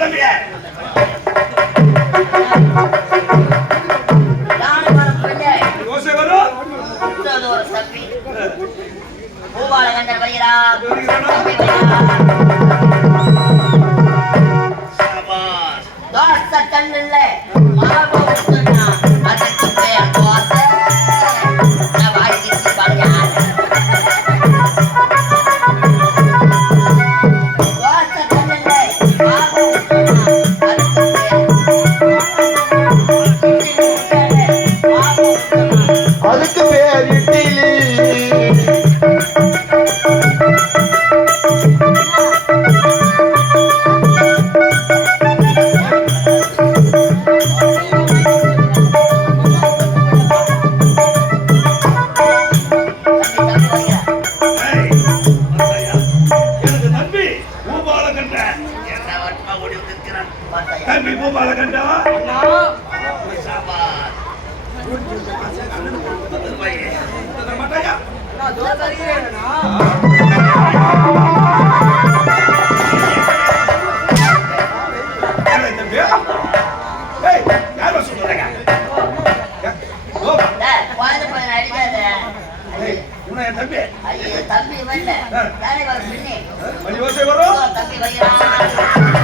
தம்பி யானை வரும் பிள்ளை யோசனை வரும். உத்தரவு ஒரு தம்பி பூபால கண்டர் வருகிறார். தோசை கல்லுல மாவு தம்பி. ஏய், தம்பி தம்பி வரல யாரை வர பின்னே மணி ஓசை வரும் தம்பி வருகிறான்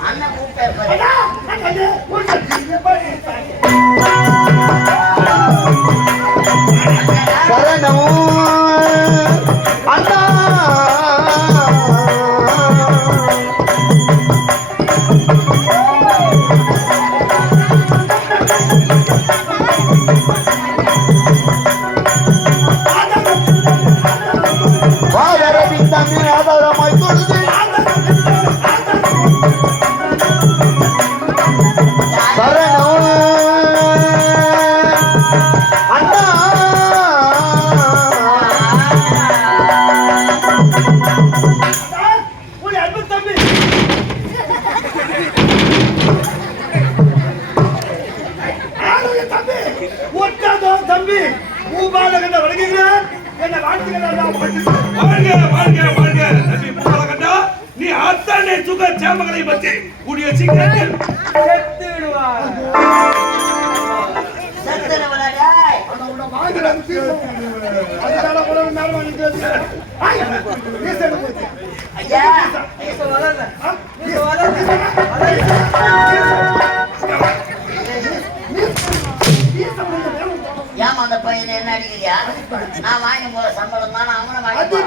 அண்ணன் கூப்பிட்டு தம்பி பூபாலகண்ட வணங்குகிறேன் என்ன வாழ்த்துக்கள் வாழ்க வாழ்க வாழ்க தம்பி பூபாலகண்டா நீ அத்தனை சுக சேமங்களை பற்றி கூடிய சீக்கிரத்தில் சத்தன ஐயா ஏமா அந்த பையனை என்ன அடிக்கிறியா? நான் வாங்கி போற சம்பளம் தான் அவனை வாங்கி.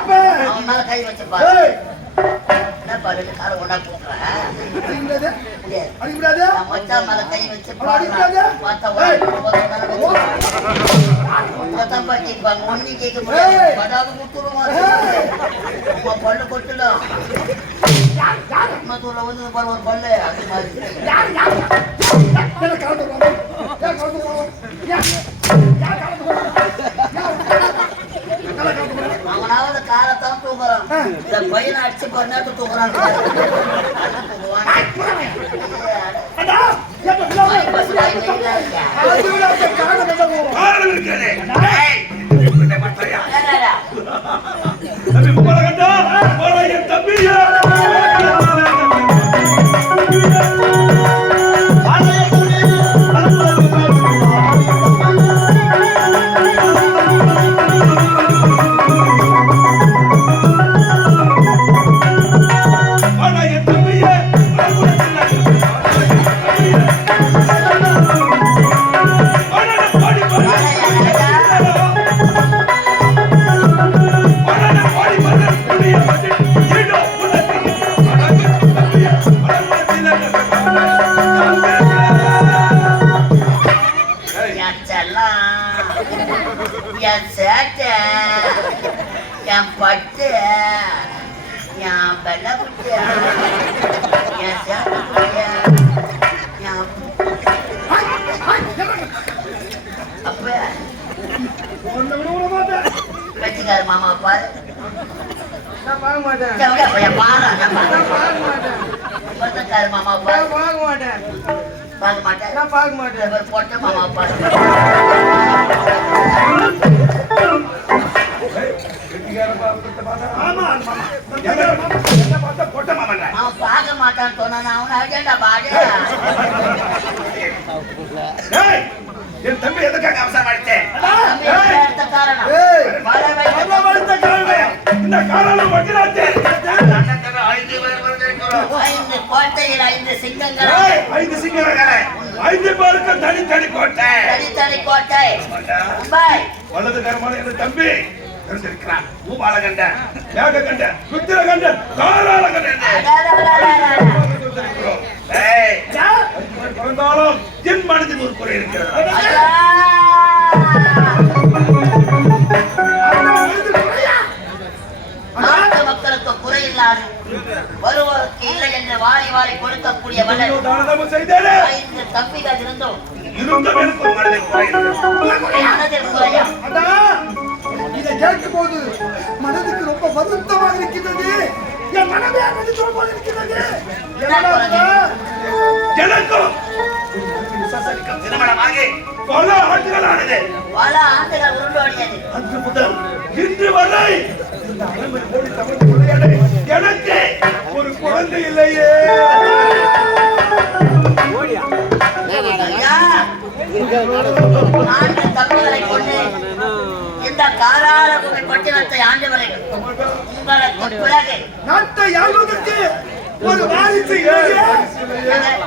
அவன் மேல கை வச்சு என்ன பாரு காரை ஒண்ணா போட்டுறேன் அடிக்கூடாது, அடிக்கூடாது. மச்சான் மேல கை வச்சு அடிக்கூடாது. மொத்தம் பட்டிப்பாங்க ஒண்ணு கேட்க முடியாது. படாது கொடுத்துருவோம் உங்க பல்லு கொட்டுடும் வந்து பாரு ஒரு பல்லு அது மாதிரி? அவனாவது காலத்தான் தூக்குறான் இந்த பையனை அடிச்சு நேரத்து தூக்குறான் ¡Ayúdame! வெட்டிக்கார மாமா பாரு. பாரு மாட்டேன். மாமா பாரு. பார்க்க மாட்டேன் மாட்டேன் பொட்ட மாமா பாரு. அவன் பார்க்க மாட்டான்னு சொன்னான் அவன் காரணம் காலால வட்டினாச்சே ஐந்து கோட்டையில் ஐந்து சிங்கங்கள். ஐந்து சிங்கங்களே. ஐந்து பேருக்கு தனி தனி கோட்டை. தனித்தனி கோட்டை. கொண்டா. மும்பை. வலதுகரமான என் தம்பி. தெரிஞ்சிருக்கிறான். பூபால கண்டன் யாக கண்டன் குத்திர கண்டன் காலால கண்டன் அடாடாடாடாடா. ஏய், ஐந்து பேர் பிறந்தாலும் என் மனதில் ஒரு குறை இருக்கிறது. ஐந்து தம்பிகள் இருந்தும் எனக்கு ஒரு மனதில் குறை இருக்கிறது மனதில் குறையா அண்ணா இதை கேட்கும் மனதுக்கு ரொம்ப வருத்தமாக என் மனமே போல இருக்கிறது என்னடா இது? எனக்கும் திருமணமாகி பல ஆண்டுகள் ஆனது பல ஆண்டுகள் உருண்டோடியது அன்று முதல் இன்று வரை இந்த அரண்மனை ஓடி எனக்கு நான்கு தம்பிகளை கொண்டு இந்த காராள பட்டினத்தை ஆண்டவரை உங்களுக்கு பிறகு நாட்டை ஆள்வதற்கு ஒரு வாரிசு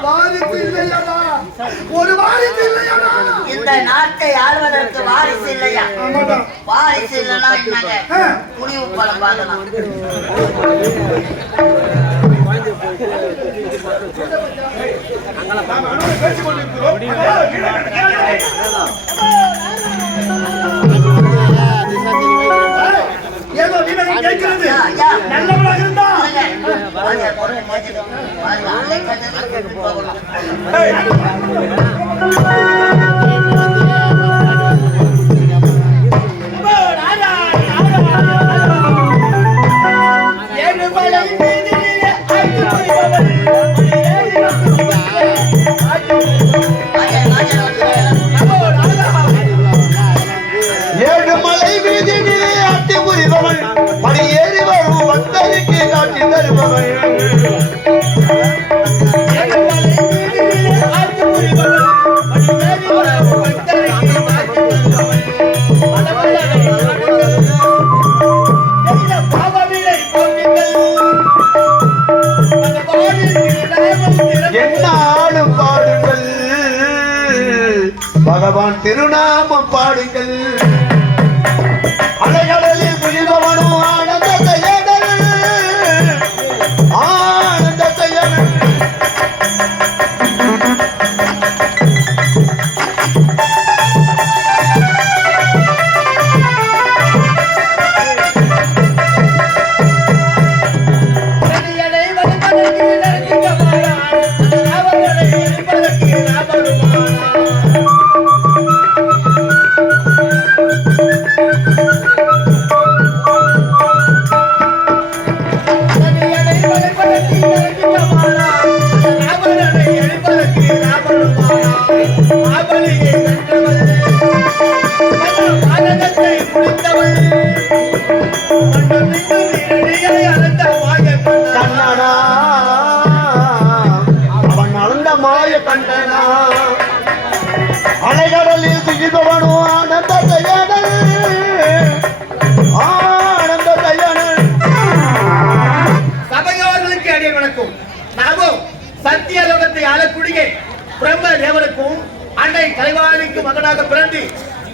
வாரிசு ஒரு வாரிசு இல்லையா? இந்த நாட்டை ஆள்வதற்கு வாரிசு இல்லையா வாரிசு இல்லைன்னா என்னங்க? முடிவு படம் பார்க்கலாம் ஏதோ வீணகம் கேட்கிறது ஐயா, ஐயா. நல்லவளாக இருந்தா போகலாம் திருநாமம் பாடுங்கள்.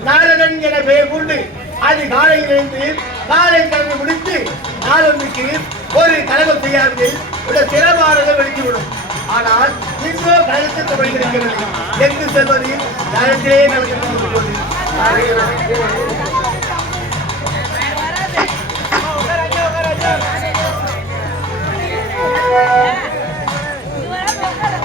நாரதன் என பெயர் கொண்டு அது காலையிலிருந்து காலை கடந்து முடித்து நாளொன்றுக்கு ஒரு கழகம் பெய்யாமல் உடைய சிறப்பானதை வெளிக்கிவிடும் ஆனால் இன்றோ கழகத்திற்கு வருகிறது எங்கு செல்வது நரந்தே கழகம்